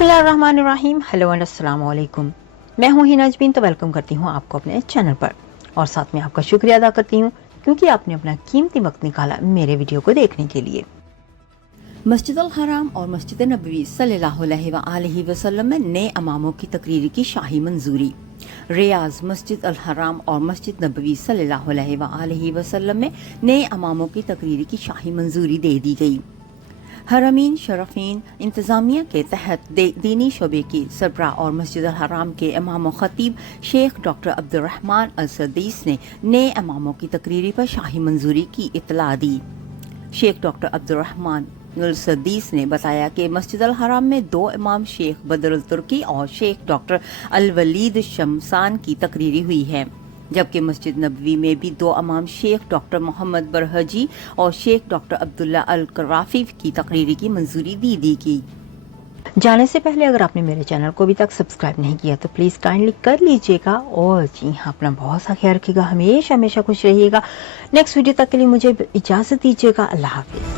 बिस्मिल्लाहिर्रहमानिर्रहीम। Hello and अस्सलाम वालेकुम। मैं हूं हिना अजमीन, तो वेलकम करती हूं आपको अपने चैनल पर और साथ में आपका शुक्रिया अदा करती हूं क्योंकि आपने अपना कीमती वक्त निकाला मेरे वीडियो को देखने के लिए। मस्जिद अल हराम और मस्जिद नबवी सल्लल्लाहु अलैहि वसल्लम में नए इमामों की तकरीर की शाही मंजूरी। रियाज मस्जिद अल हराम और मस्जिद नबवी सल्लल्लाहु अलैहि वसल्लम में नए इमामों की तकरीर की शाही मंजूरी दे दी गई। हरमीन शरफीन इंतज़ामिया के तहत दीनी शोबे की सरबरा और मस्जिद अल हराम के इमाम व खतीब शेख डॉक्टर अब्दुर्रहमान अल सदीस ने नए इमामों की तकरीरी पर शाही मंजूरी की इतला दी। शेख डॉक्टर अब्दुर्रहमान अल सदीस ने बताया कि मस्जिद अल हराम में 2 इमाम शेख बदरुल तुर्की और शेख डॉक्टर अल वलीद शमसान की तकरीरी हुई है, जबकि मस्जिद नबवी में भी 2 इमाम शेख डॉक्टर मोहम्मद बरहजी और शेख डॉक्टर अब्दुल्ला अल कराफी की तकरीरी की मंजूरी दी गई। जाने से पहले अगर आपने मेरे चैनल को अभी तक सब्सक्राइब नहीं किया तो प्लीज काइंडली कर लीजिएगा और जी हाँ, अपना बहुत सा ख्याल रखिएगा, हमेशा खुश रहिएगा। नेक्स्ट वीडियो तक के लिए मुझे इजाजत दीजिएगा। अल्लाह हाफिज।